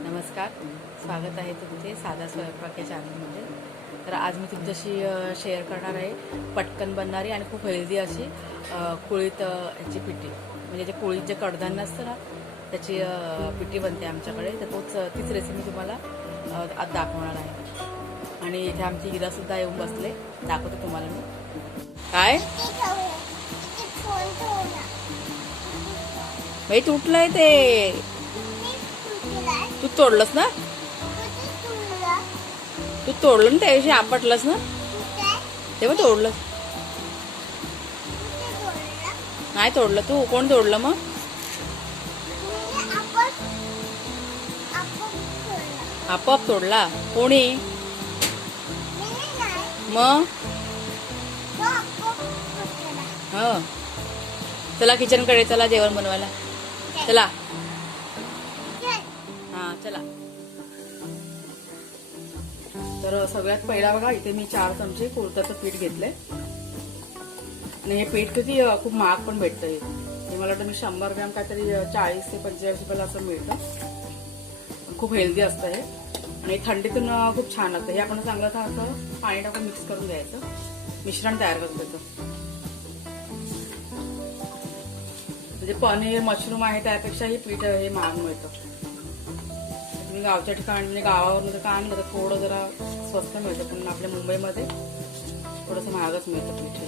नमस्कार, स्वागत आहे तुमचे साधा स्वयंपाक या चॅनलमध्ये. तर आज मी तुमच्याशी शेअर करणार आहे पटकन बनणारी आणि खूप हेल्दी अशी कुळीत याची पिठी. म्हणजे जे कुळीत जे कडधान्य असतं ना त्याची पिठी बनते आमच्याकडे. तर तीच रेसिपी तुम्हाला आज दाखवणार आहे. आणि इथे आमची इरासुद्धा येऊन बसले, दाखवते तुम्हाला मी. काय बाई तुटलंय ते, तू तोडलंस ना? तू तोडलं ना त्याविषयी आपटलंस ना तेव्हा तोडलं. नाही तोडलं. तू कोण तोडलं मग? आपोआप तोडला कोणी मग? हो चला किचनकडे, चला जेवण बनवायला चला. हा चला. तर सगळ्यात पहिला बघा, इथे मी 4 चमचे कुळथाचं पीठ घेतलंय. आणि हे पीठ किती खूप महाग पण भेटतं. हे मला वाटतं मी 100 ग्रॅम काहीतरी 40 ते 45 रुपयाला असं मिळतं. खूप हेल्दी असतं हे आणि थंडीतून खूप छान लागतं. हे आपण चांगलं असं पाणी टाकून मिक्स करून घ्यायचं, मिश्रण तयार करून घ्यायचं. म्हणजे पनीर मशरूम आहे त्यापेक्षा हे पीठ हे महाग मिळतं. तुम्ही गावच्या ठिकाणी म्हणजे गावावरून जर का आणलं तर थोडं जरा स्वस्त मिळतं, पण आपल्या मुंबईमध्ये थोडंसं महागच मिळतं पीठ हे.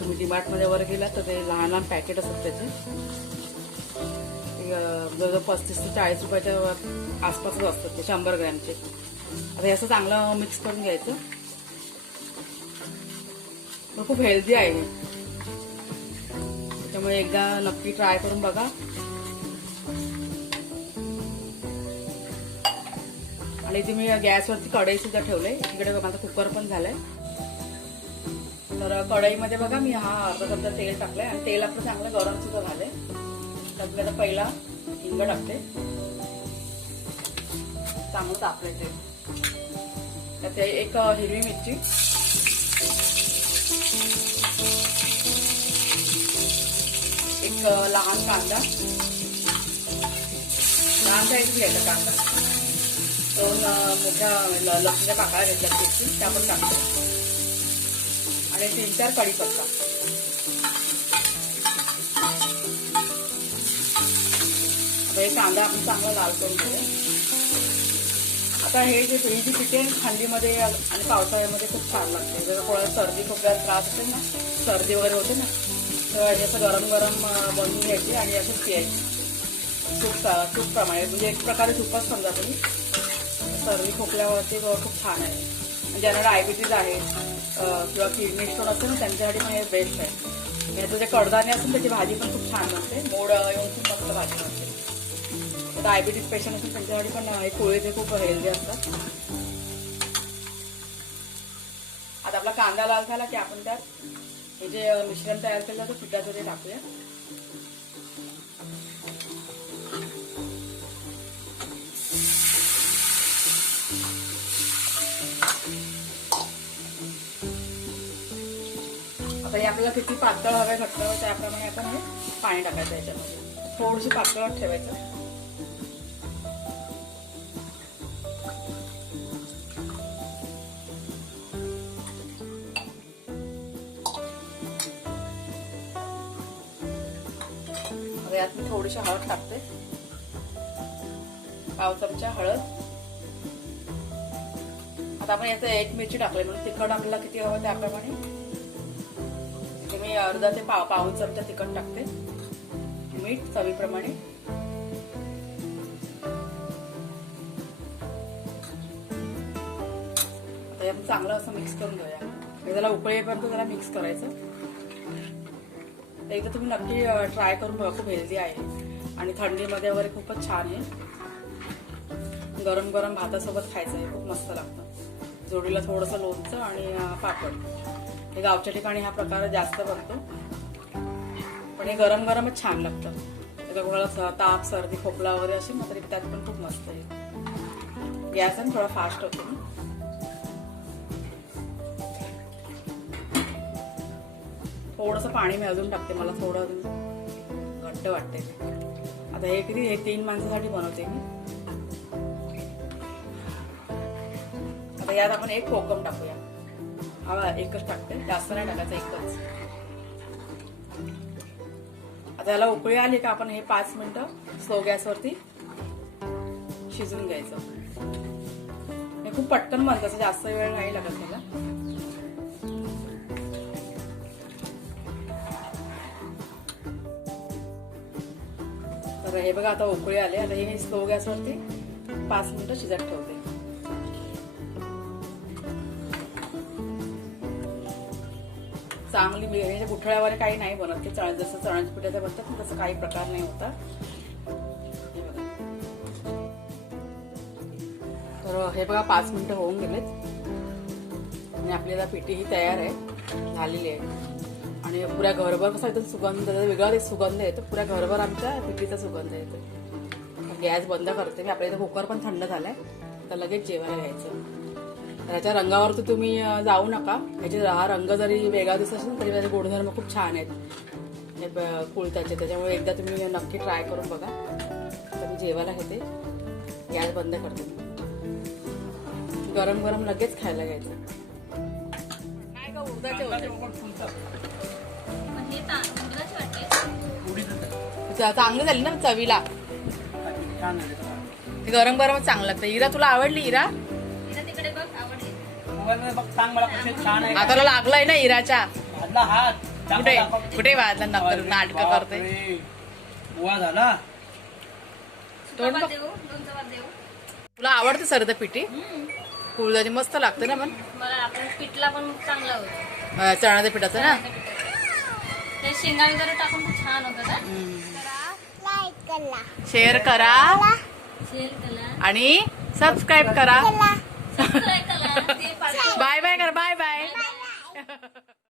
तुम्ही डीमार्टमध्ये वर गेला तर ते लहान लहान पॅकेट असतात त्याचे, जवळजवळ 35 ते 40 रुपयाच्या आसपासच असतात ते 100 ग्रॅमचे. आता हे असं चांगलं मिक्स करून घ्यायचं. खूप हेल्दी आहे हे, त्यामुळे एकदा नक्की ट्राय करून बघा. आणि इथे मी गॅसवरती कढई सुद्धा ठेवले. इकडे माझा कुकर पण झालाय. तर कढईमध्ये बघा मी अर्धा चमचा तेल टाकलंय आणि तेल आपलं चांगलं गरम सुद्धा झालंय. त्यात मी आता पहिला हिंग टाकते. चांगलं तापलंय ते. त्यात एक हिरवी मिरची, एक लहान कांदा, लहान साईज घ्यायचा कांदा, 2 मोठ्या लसणाच्या पाकळ्या घेतल्या त्याची, त्या पण टाकतो. आणि 3-4 कढीपत्ता. आता हे कांदा आपण चांगला लाल करून घेऊया. आता हे जी पिठी आहे थंडीमध्ये आणि पावसाळ्यामध्ये खूप छान लागते. जर कोणाला सर्दी खोकल्याचा त्रास असेल ना, सर्दी वगैरे होते ना, तर असं गरम गरम बनवून घ्यायची आणि असं पियायची तूप प्रमाणे. म्हणजे एक प्रकारे तुपच समजा तुम्ही. सर्दी खोकल्यावरती खूप छान आहे. आणि ज्यांना डायबिटीज आहे किंवा किडनी स्टोन असते ना त्यांच्यासाठी पण हे बेस्ट आहे. याचं जे कडधान्य असेल त्याची भाजी पण खूप छान बनते. मोड येऊन खूप मस्त भाजी बनते. डायबिटीज पेशंट असेल त्यांच्यासाठी पण हे पोळी खूप हेल्दी असतात. आता आपला कांदा लाल झाला की आपण त्यात हे जे मिश्रण तयार केलं तर पिठाचं ते टाकूया. आता हे आपल्याला किती पातळ हवं घट्ट हवं त्याप्रमाणे आपण हे पाणी टाकायचं. याच्यामध्ये थोडीशी पातळ ठेवायचं. आता यात मी थोडीशी हळद टाकते, 1 चमचा हळद. आता आपण याचं 1 मिरची टाकली म्हणून तिखट आपल्याला किती हवं त्याप्रमाणे मी अर्धा ते पाऊण चमचा तिखट टाकते. मीठ चवीप्रमाणे. आता हे चांगलं असं मिक्स करून घेऊया. त्याला उकळी येईपर्यंत त्याला मिक्स करायचं. एकदा तुम्ही नक्की ट्राय करून बघा, खूप हेल्दी आहे आणि थंडीमध्ये वगैरे खूपच छान आहे. गरम गरम भातासोबत खायचं आहे, खूप मस्त लागतं. जोडीला थोडंसं लोणचं आणि पापड. हे गावच्या ठिकाणी हा प्रकार जास्त बनतो, पण हे गरम गरमच छान लागतं. जर कोणाला ताप सर्दी खोकला वगैरे असेल ना तरी त्यात पण खूप मस्त आहे. गॅस आहे थोडा फास्ट होतो. थोडंसं पाणी मी अजून टाकते, मला थोडं घट्ट वाटते. आता हे किती, हे 3 माणसासाठी बनवते मी. यात आपण एक कोकम टाकूया. हा एकच टाकते, जास्त नाही टाकायचं, एकच. आता याला उकळी आली का आपण हे 5 मिनिटं स्लो गॅसवरती शिजवून घ्यायचं. हे खूप पटकन बनतं, असं जास्त वेळ नाही लागत त्याला. तर हे बघा आता उकळी आले. आता हे स्लो गॅसवरती 5 मिनिटं शिजत ठेवते. चांगली ह्याच्या गुठळ्यावर काही नाही बनत, ते जसं चण्याच्या पिठाचं बनतात तसं काही प्रकार नाही होता. तर हे बघा 5 मिनिटं होऊन गेलेत आणि आपल्याला पिठी ही तयार आहे, झालेली आहे. आणि पुऱ्या घरभर कसा एकदम सुगंध, वेगळा एक सुगंध येतो, पुऱ्या घरभर आमच्या पिठीचा सुगंध येतो. गॅस बंद करते मी. आपल्या इथे कुकर पण थंड झालाय, तर लगेच जेवायला घ्यायचं. त्याच्या रंगावर तर तुम्ही जाऊ नका. ह्याचे हा रंग जरी वेगळा दिसत असेल तरी त्याचे गुणधर्म खूप छान आहेत हे कुळथाचे. त्याच्यामुळे एकदा तुम्ही नक्की ट्राय करून बघा. तर मी जेवायला घेते, गॅस बंद करते. गरम गरम लगेच खायला घ्यायचं. नाही का उडदाचे चांगली झाली ना चवीला, गरम गरम चांगलं लागतं. इरा तुला आवडली? इरा हाताला लागलाय ना इराच्या. कुठे कुठे वाजला? नंतर नाटक करते. तुला आवडते सरद पिठी? कुळदाची मस्त लागते ना. पण पिठला पण चांगला होतो, चण्याच्या पिठाचं ना. ते शेंगा वगैरे टाकून खूप छान होतं. शेअर करा आणि सबस्क्राईब करा.